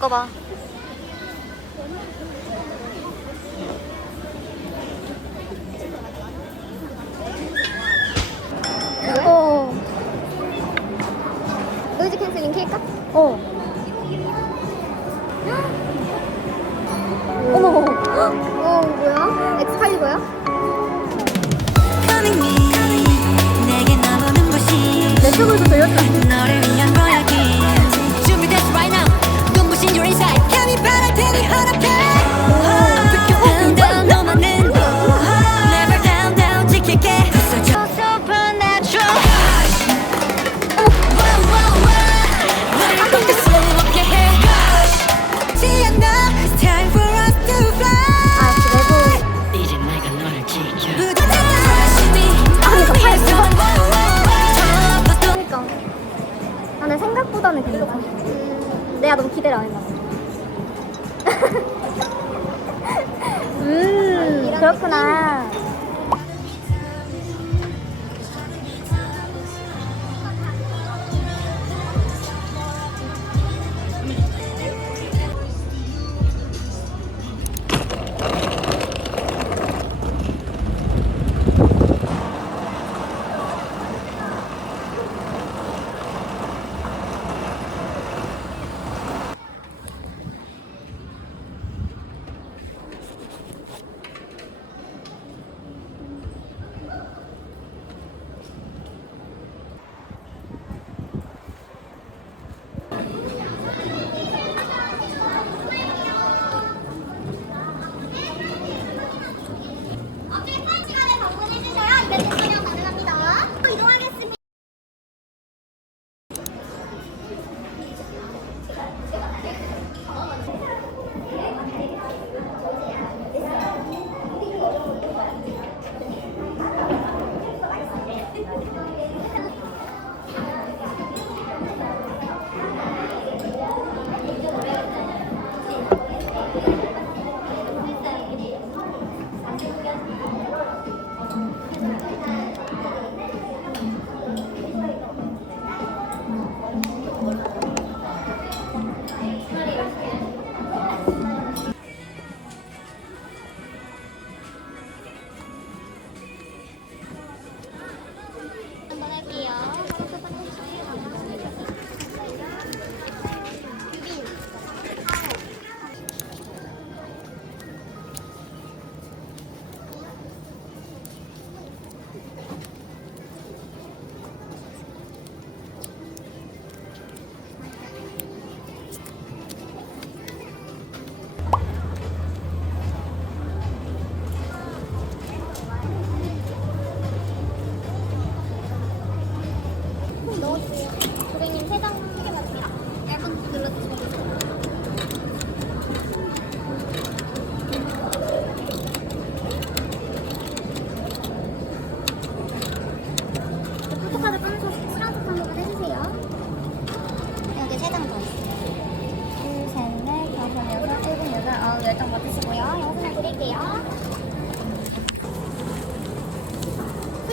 바꿔봐. 이거. 노이즈 캔슬링 킬까? 어. 내가 너무 기대를 안 했나 봐. 음, 그렇구나.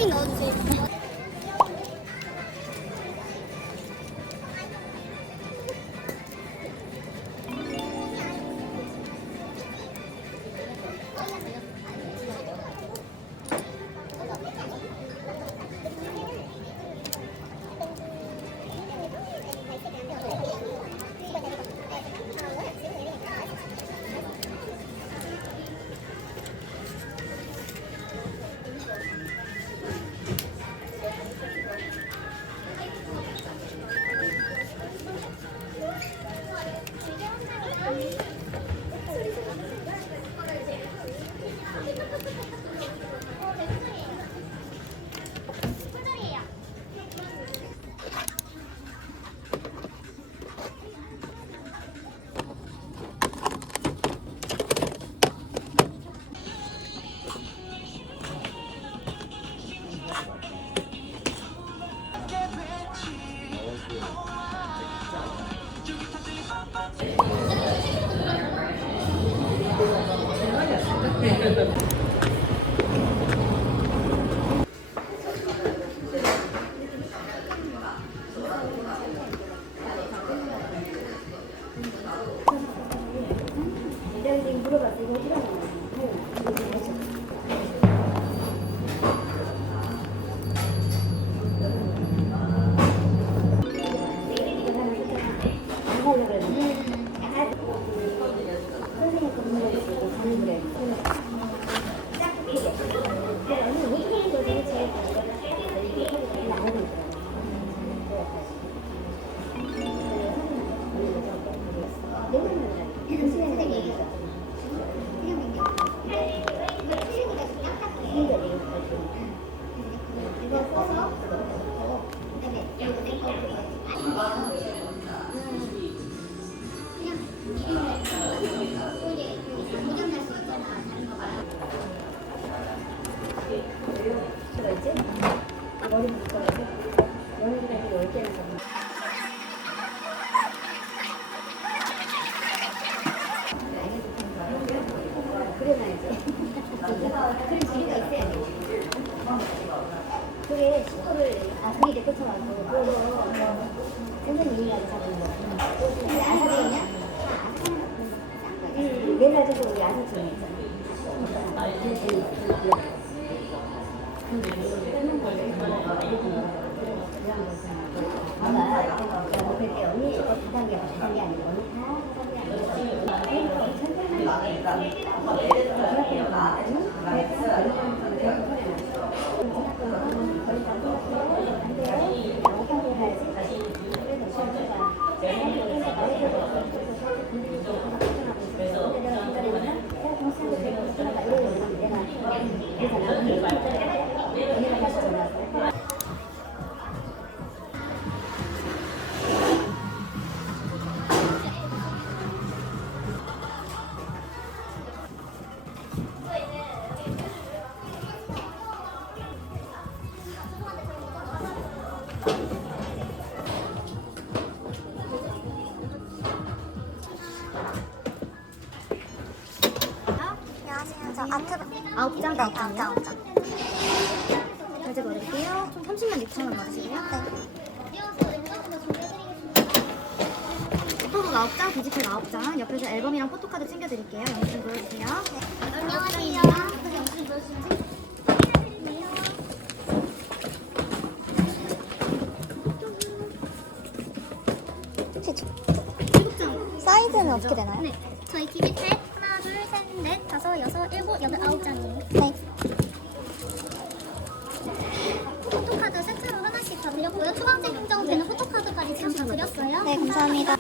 Lau. 지금 물어 그때 언 9장, 디지털 9장, 옆에서 앨범이랑 포토카드 챙겨드릴게요. 영수 증 보여주세요. 안녕하세요. 영수증 보여주세요. 사이즈는 어떻게 되나요? 네, 저희 기비책 하나, 둘, 셋, 넷, 다섯, 여섯, 일곱, 여덟, 아홉 장이에요. 네. 포토카드 세트로 하나씩 다 드렸고요. 초강제 인정되는 포토카드까지 지금 다 드렸어요. 네, 감사합니다.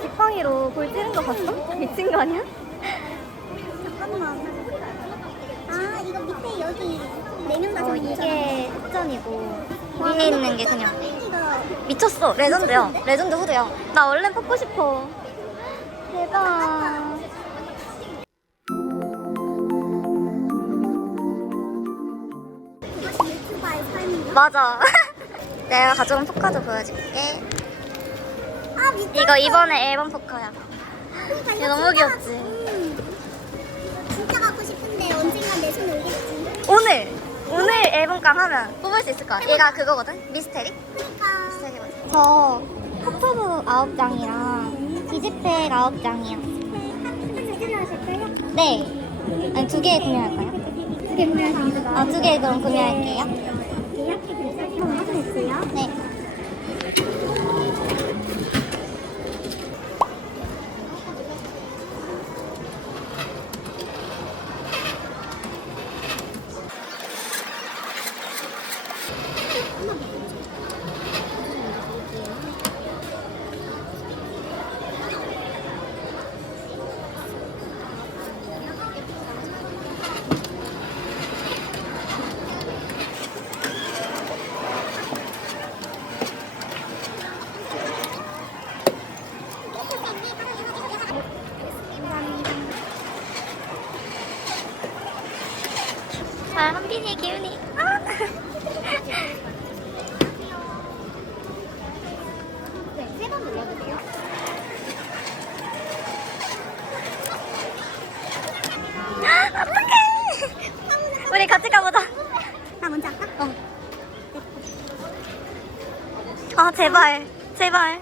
지팡이로 골 찌는 거 봤어? 미친 거 아니야? 잠깐만. 근데 여기 네 명 다 어, 이게 특전이고 위에 있는 게 그냥 이거 미쳤어 레전드야 레전드 후드야 나 얼른 뽑고 싶어 대박 유튜버의 삶이야. 맞아 내가 가져온 포카도 보여줄게 아. 이거 이번에 앨범 그러니까 이거 이거 너무 진짜- 귀엽지? 음. 진짜 갖고 싶은데 언젠간 내 손에 오겠지. 오늘 오늘 앨범깡 하면 뽑을 수 있을 거야 얘가 그거거든 미스테리 그러니까. 미스테리거든 저 포토북 9장이랑 디지팩 9장이요 두개 하실까요? 네 아니 두 개 구매할까요? 두 개 구매하시면 아두 개 그럼 구매할게요 예약해? 확인했어요. 네 잘 한빈이 기운이 아! 네, 세번 눌러주세요. 어떡해 우리 같이 가보자 나 먼저 할까? 어. 아 제발 제발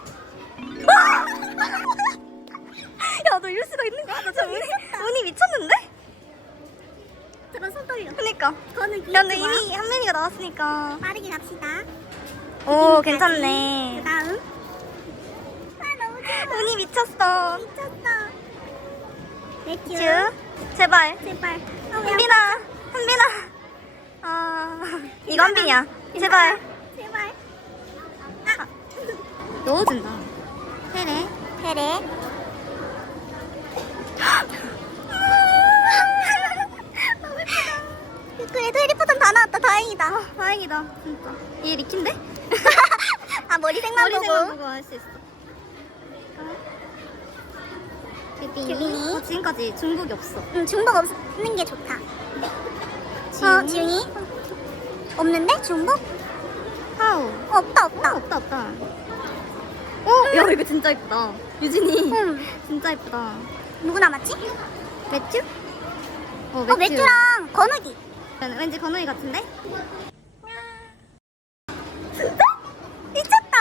야 너 이럴 수가 있는 거야? 나 진짜 운이, 운이 미쳤는데? 잠깐 손 떨려. 그니까 저는 야 근데. 이미 한민이가 나왔으니까 빠르게 갑시다. 오그 괜찮네 다음. 아 너무 좋아. 운이 미쳤어. 매튜. 쭈 제발 제발. 어, 왜 한빈아 한빈아 아 이거 한빈이야 제발. 넣어준다 페레 페레. 그래도 해리포터는 다 나왔다. 다행이다. 아, 다행이다 진짜 얘 리킨데? 아 머리색만 머리 보고. 생각 보고 할 수 있어 규빈이. 어, 지금까지 중복이 없어 응, 중복 없는 게 좋다. 어, 지훈이? 없는데? 중복? 하우 어, 없다, 없다. 아, 없다 없다 어? 야 이거 진짜 이쁘다 유진이 응. 진짜 이쁘다 누구 남았지? 맥주? 어 어, 맥주랑 건우기. 왠지 건우이 같은데? 진짜? 미쳤다.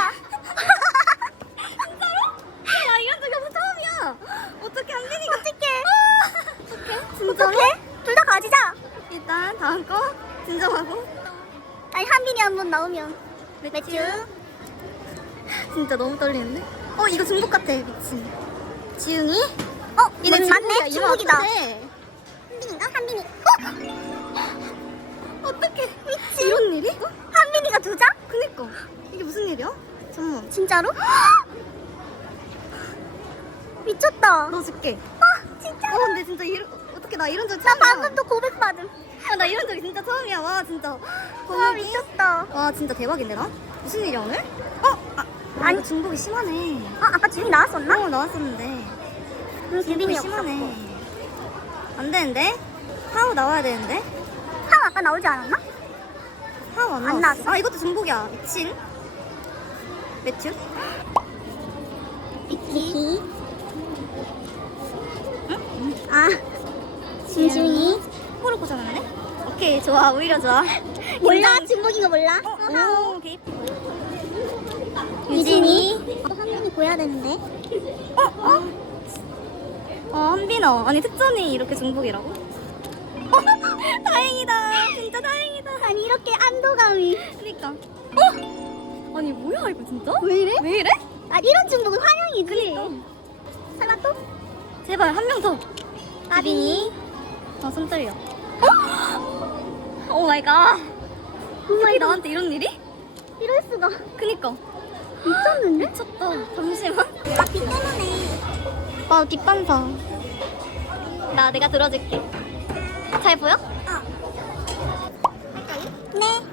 야 이런 적이 없어 처음이야 어떻게 한빈이가 어떡해. 어떡해 진짜 어떡해? 둘 다 가지자. 일단 다음 거 진정하고 아니, 한빈이 한 번 나오면. 맥주 맥주. 진짜 너무 떨리는데? 어 이거 중복 같아 미친 지웅이? 어, 얘네 맞- 맞네. 중복이야, 중복이다. 한빈인가? 한빈이. 어? 어떡해 미치. 이런 일이? 어? 한빈이가 두 장? 그니까 이게 무슨 일이야? 잠깐만 진짜로? 미쳤다. 넣어줄게 아, 진짜. 어 근데 진짜 이런 어떻게 나 이런 적나 처음이야 방금 또 고백받음. 아, 나 이런 적이 진짜 처음이야 와 진짜 와? 미쳤다. 와 진짜 대박인데 나? 무슨 일이야 오늘? 어? 아, 아니. 중복이 심하네 어, 아까 지훈이 나왔었나? 어 나왔었는데 응, 중복이 심하네. 안 되는데? 하우 나와야 되는데? 하우 아까 나오지 않았나? 하우 안, 안 나왔어. 아 이것도 중복이야 미친 매튜? 미키. 아, 진중이. 코로 고장났네? 오케이 좋아 오히려 좋아 몰라? 중복인 거 몰라? 어, 오 오케이 유진이. 어, 한빈이 보여야 되는데. 어? 어? 어 한빈아 아니 특전이 이렇게 중복이라고? 어, 다행이다 진짜 다행이다 아니, 이렇게 안도감이. 그니까 어? 아니 뭐야 이거 진짜? 왜 이래? 왜 이래? 아, 이런 중복은 환영이지. 그니까 설마 또? 제발 한 명 더 아빈이. 아손 떨려 오 마이 갓 어떻게 나한테 이런 일이? 이럴 수가. 그니까 미쳤는데? 미쳤다 잠시만 아, 비 때문에. 와 뒷반사 나 내가 들어줄게 잘 보여? 어. 네.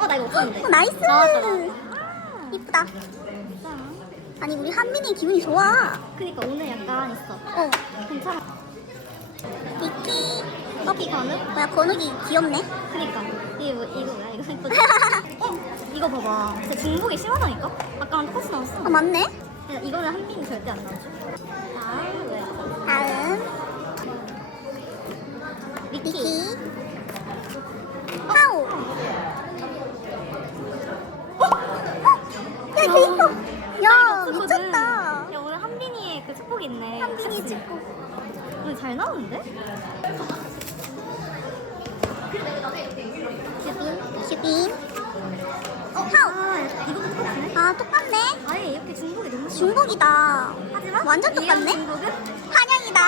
어, 나 이거 없었는데. 어, 나이스. 나왔다. 이쁘다. 아니 우리 한민이 기분이 좋아. 그니까 오늘 약간 있어. 어. 괜찮아. 미키. 커피 건우? 뭐야 건욱이 귀엽네. 그니까. 이게 뭐, 이거 뭐야? 이거 이쁘지? 어? 이거 봐봐. 진짜 중복이 심하다니까? 아까랑 똑같이 나왔어. 어 맞네. 야, 이거는 한빈이 절대 안 나오죠. 다음 왜? 다음 미키. 하우. 야, 걔 이뻐. 야, 미쳤다. 야 오늘 한빈이의 그 축복이 있네. 한빈이 그치? 축복. 오늘 잘 나오는데? 슈빈. 어, 하우. 아 이것도 똑같네. 아, 똑같네. 아예 이렇게 중복이 너무 심해. 중복이다. 하지만 완전 똑같네. 중복은 환영이다.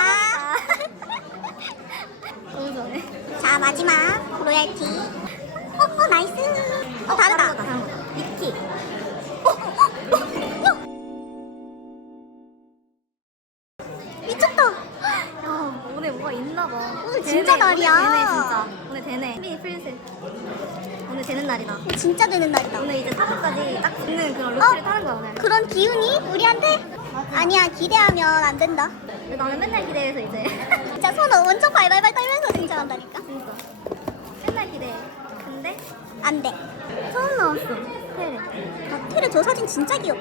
너무 좋네. 자, 마지막 로얄티. 어, 어, 나이스. 어, 다르다. 다른 거다. 미키. 어, 어, 어, 야. 미쳤다. 야 오늘 뭐가 있나 봐. 오늘 되네, 진짜 날이야. 오늘 되네 진짜. 오늘 되네. 한빈이 프린셋. 되는 날이다. 진짜 되는 날이다. 오늘 이제 사부까지 딱 붙는 그런 어? 루트를 타는 거야 오늘. 그런 기운이 우리한테? 아니야, 기대하면 안 된다. 근데 나는 맨날 기대해서 이제. 진짜 손 엄청 발발발 떨면서 등장한다니까. 진짜. 맨날 기대해. 근데 안 돼. 처음 나왔어. 테레. 아, 테레 저 사진 진짜 귀여워.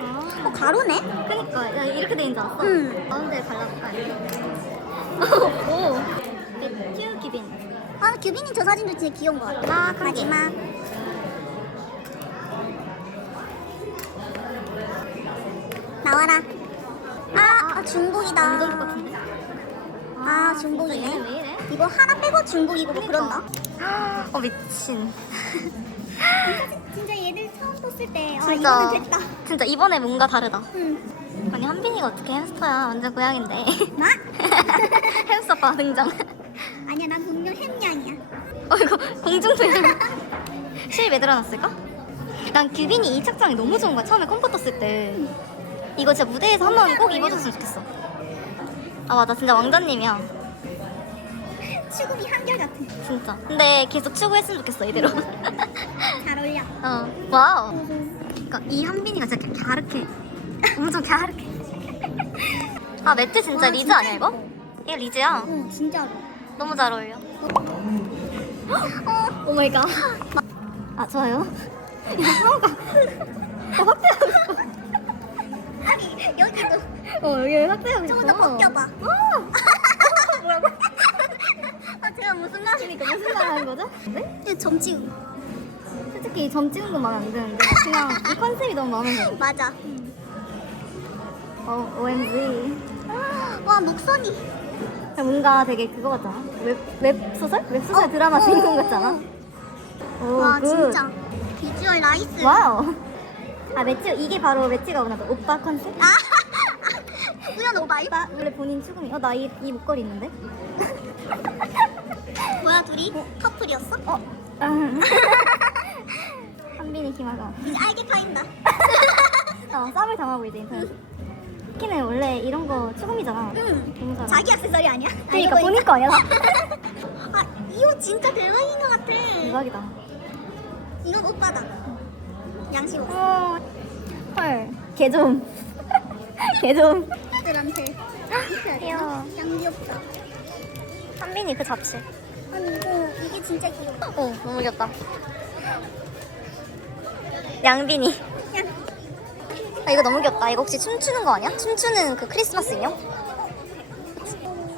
아. 어, 가로네? 그니까 야, 이렇게 돼 있는 줄 알았어? 응. 가운데 발라볼까? 오. 매튜 기빈. 아, 규빈이 저 사진도 진짜 귀여운 거 같아. 아, 그러게. 마지막. 나와라. 아, 아 중복이다. 완전 똑같은데? 아, 진짜 얘는 중복이네. 이래? 이거 하나 빼고 중복이고 뭐 그런다. 어 미친. 진짜 얘들 처음 봤을 때, 아, 진짜. 이거는 됐다. 진짜 이번에 뭔가 다르다. 응. 아니 한빈이가 어떻게 햄스터야? 완전 고양인데. 마? 햄스터 빠 등장. 아니야, 난 분명 햄냥이야. 어 이거 공중부양. 실왜 들어놨을까? 난 규빈이 이 착장이 너무 좋은 거야. 처음에 컴포 떴을 때. 이거 진짜 무대에서 한 번 꼭 입어줬으면 좋겠어. 아 맞아 진짜 왕자님이야. 수금이 한결 같은. 진짜. 근데 계속 추구했으면 좋겠어 이대로. 잘 어울려. 어 와우. 그러니까 이 한빈이가 진짜 갸륵해. 엄청 갸륵해. 아 매트 진짜 와, 리즈 진짜 아니야 이거? 이거 리즈야. 응, 진짜로. 너무 잘 어울려. 오 마이 갓. 아 좋아요. 어 확대하고 싶어. 아니, 여기도. 어 여기 확대하고 싶어. 조금 더 벗겨봐. 뭐라고? 아, 제가 무슨 말입니까? 무슨 말 하는 거죠? 네? 이거 점 찍음. 솔직히 점 찍은 건 마음에 안 드는데 그냥 이 컨셉이 너무 마음에 들어. 맞아. 어 OMG. 와, 목선이. 뭔가 되게 그거 같잖아. 웹, 웹소설? 웹소설 어, 드라마 어, 주인공 어, 같잖아. 오, 와, 굿. 진짜. 비주얼 나이스. 와우. 아, 매튜, 이게 바로 매튜가 봐. 오빠 컨셉? 아, 우연 오바이? 오빠, 원래 본인 추구미. 어, 나 이, 이 목걸이 있는데? 뭐야, 둘이? 커플이었어? 어. 한빈이 김하가. 이제 알게 파인다. 어, 쌈을 당하고 이제 인터넷. 키는 원래 이런 거 추구미잖아. 응. 잘해. 자기 액세서리 아니야? 그러니까 본인 거 아니야? 아, 이 옷 진짜 대박인 것 같아. 대박이다. 이건 오빠다. 양식 옷. 어. 헐. 개 좀. 개 좀. 들한테 귀여워. 양 귀엽다. 한빈이 그 잡채. 아니 이거 이게 진짜 귀여워. 어, 너무 귀엽다. 양빈이. 아, 이거 너무 귀엽다. 이거 혹시 춤추는 거 아니야? 춤추는 그 크리스마스 인형?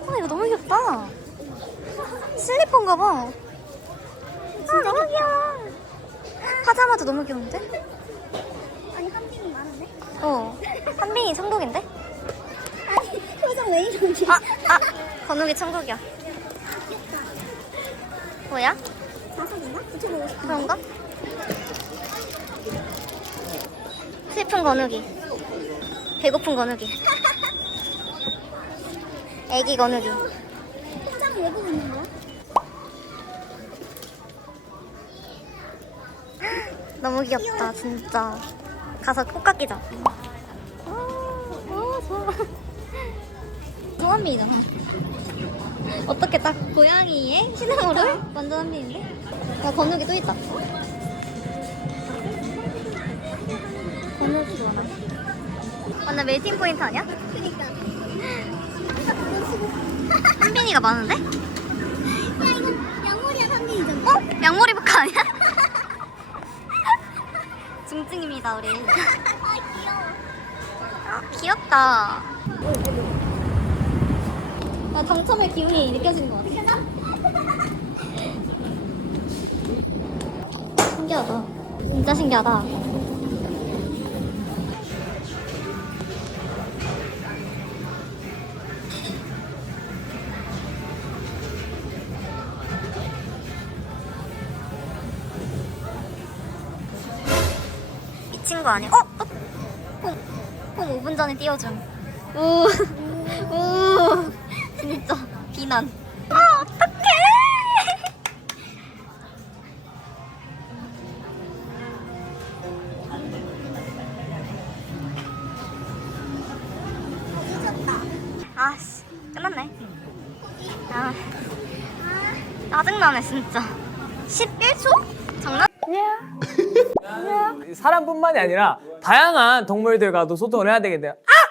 아, 이거 너무 귀엽다. 슬리퍼인가 봐. 아, 너무 귀여워. 파자마도 너무 귀여운데? 아니 한빈이 많은데? 어. 한빈이 천국인데? 아니 표정 왜 이런지. 아, 아. 건욱이 천국이야. 뭐야? 자석인가? 붙여보고 싶어. 그런가? 슬픈 건욱이 배고픈 건욱이 애기 통장을 왜 보고 있는 거야? 너무 귀엽다 진짜 가서 꼭 깎이자 아, 아, 좋아. 또 한민이잖아. 어떻게 딱 고양이의 시나모를 완전 한민인데? 야 건욱이 또 있다. 건욱이 좋아나? 완전 멜팅 포인트 아니야? 그니까. 한빈이가 많은데? 야, 이거 양머리야, 삼민이잖아. 어? 양머리 북카 아니야? 중증입니다 우리. 아, 귀여워. 아, 귀엽다. 아, 당첨의 기운이 느껴지는 것 같아. 신기하다. 진짜 신기하다. 거 아니야? 어? 어? 어? 총 5분 전에 띄워줌. 오, 오, 진짜 비난. 사람뿐만이 아니라 다양한 동물들과도 소통을 해야 되겠네요. 아!